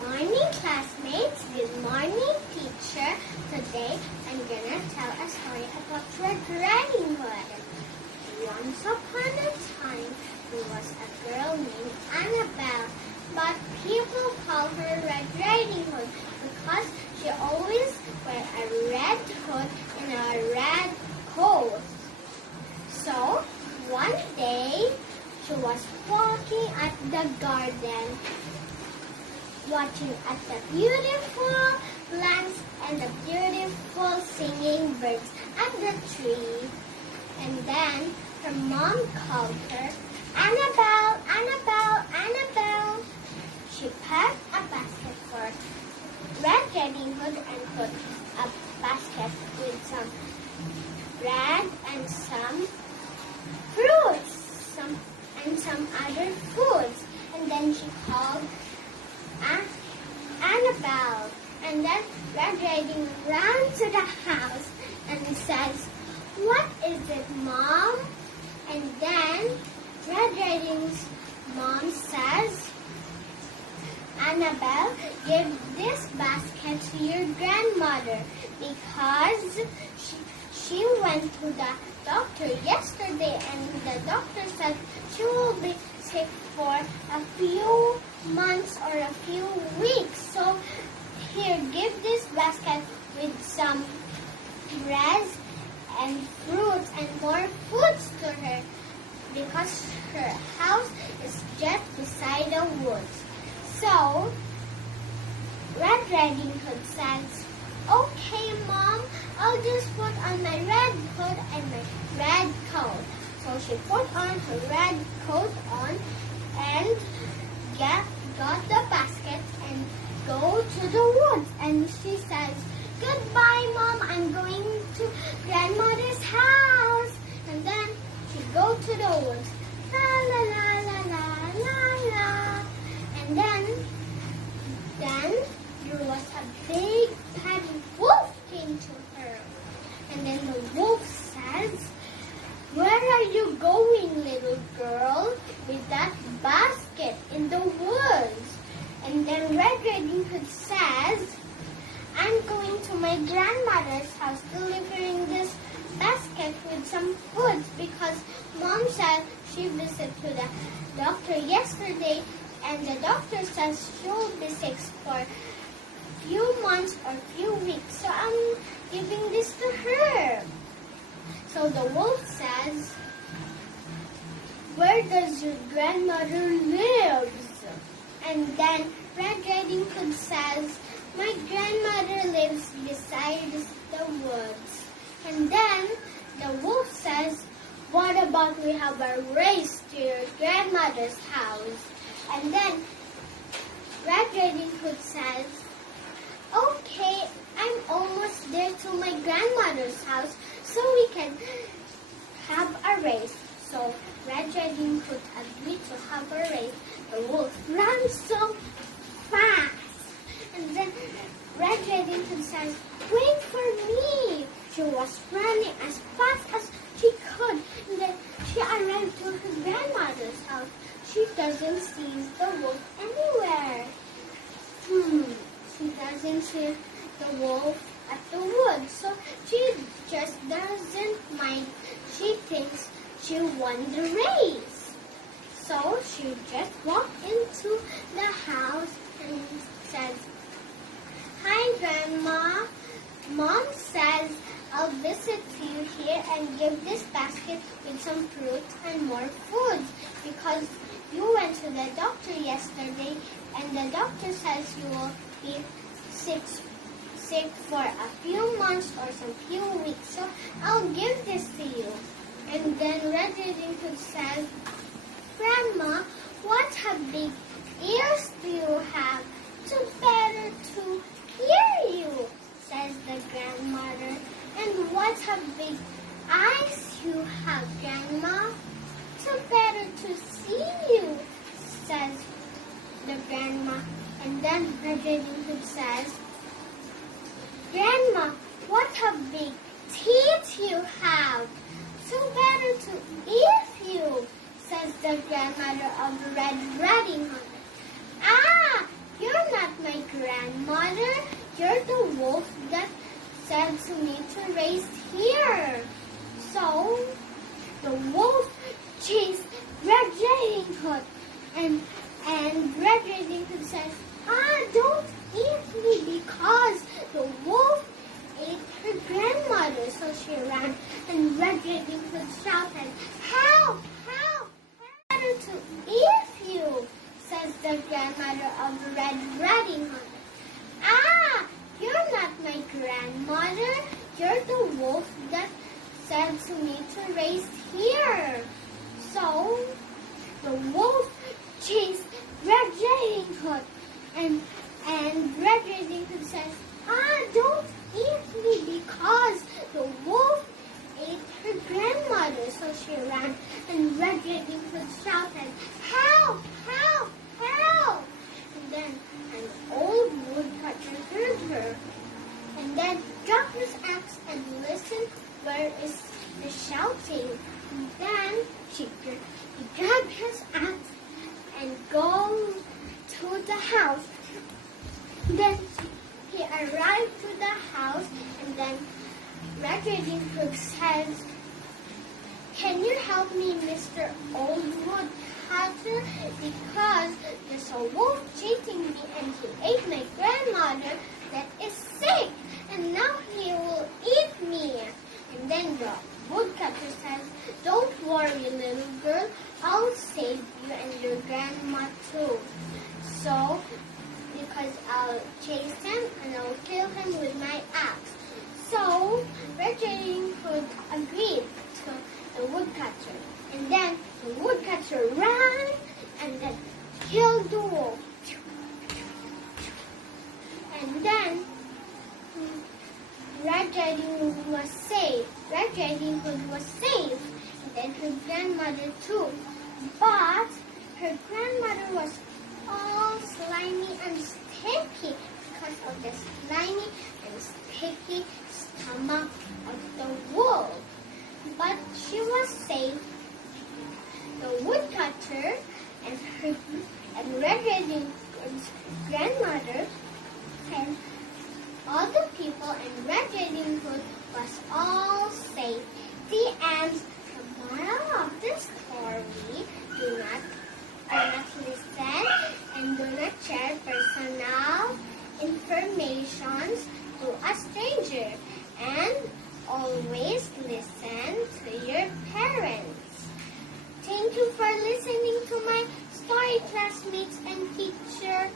morning, classmates. Good morning, teacher. Today, I'm gonna tell a story about Red Riding Hood. Once upon a time, there was a girl named Annabelle, but people call her Red Riding Hood because she always wear a red hood and a red coat. So, one day, she was walking at the garden, watching at the beautiful plants and the beautiful singing birds at the tree. And then her mom called her, Annabelle, Annabelle, Annabelle. She packed a basket for Red Riding Hood and put a basket with some bread and some fruits and some other foods. And then she called Annabelle. And then Red Riding ran to the house and says, "What is it, Mom?" And then Red Riding's mom says, "Annabelle, give this basket to your grandmother because she went to the doctor yesterday and the doctor said she will be sick for a few months or a few weeks. So here, give this basket with some bread and fruits and more foods to her because her house is just beside the woods." So Red Riding Hood says, "Okay, Mom, I'll just put on my red coat and my red coat." So she put on her red coat on and got the basket and go to the woods. And she says, "Goodbye, Mom, I'm going to grandmother's house." And then she go to the woods. La la la la la la la. And then there was a big bad wolf came to her. And then the wolf says, "Where are you going, little girl, with that basket in the woods?" And then Red Riding Hood says, "I'm going to my grandmother's house delivering this basket with some foods because Mom said she visited to the doctor yesterday and the doctor says she'll be sick for few months or few weeks. So I'm giving this to her." So the wolf says, "Where does your grandmother live?" And then Red Riding Hood says, "My grandmother lives beside the woods." And then the wolf says, "What about we have a race to your grandmother's house?" And then Red Riding Hood says, "Okay, I'm almost there to my grandmother's house, so we can have a race." So Red Riding Hood agreed to have a race. The wolf ran so fast. And then Red Riding Hood says, "Wait for me." She was running as fast as she could. And then she arrived to her grandmother's house. She doesn't see the wolf anywhere. She doesn't see the wolf at the woods. So she just doesn't mind. She thinks she won the race. So she just walked into the house and says, "Hi, Grandma. Mom says I'll visit you here and give this basket with some fruit and more foods because you went to the doctor yesterday and the doctor says you will be sick for a few months or some few weeks. So I'll give this to you." And then Red Riding Hood says, "Grandma, what a big ears do you have? Too better to hear you," says the grandmother. "And what a big eyes you have, Grandma. Too better to see you," says the grandma. And then Red Riding Hood says, "Grandma, what a big teeth you have. Too better to eat you," says the grandmother of Red Riding Hood. "Ah, you're not my you're the wolf that said to me to race here. So the wolf chased Red Riding Hood, and Red Riding Hood says, don't eat me, because the wolf ate her grandmother. So she ran, and Red Riding Hood shouted, help, help, better to eat you, says the grandmother of Red Riding Hood. You're not my grandmother. You're the wolf that said to me to race here. So the wolf chased Red Riding Hood, and Red Riding Hood says, don't eat me, because the wolf ate her grandmother. So she ran, and Red Riding Hood shouted, help, help, help. And then an old woodcutter heard her, and then dropped his axe and listened where is the shouting. And then he grabbed his axe and go to the house. Then he arrived to the house, and then Red Riding Hood says, can you help me, Mr. Old Woodcutter? Because there's a wolf chasing me, and he ate my grandmother that is sick, and now he will eat me. And then the woodcutter says, don't worry, little girl, I'll save you and your grandma too. So, because I'll chase him and I'll kill him with my axe. So, Red Riding Hood agreed to the woodcutter. And then the woodcutter ran and then killed the wolf. And then Red Riding Hood was saved. Red Riding Hood was saved. And then her grandmother too. But her grandmother was all slimy and sticky because of the slimy and sticky stomach of the wolf. But she was safe. The woodcutter and Red Riding Hood's grandmother and all the people in Red Riding Hood was all safe. The end. The moral of the story: do not listen and do not share personal information to a stranger, and always listen to your parents. Thank you for listening to my story, classmates and teacher.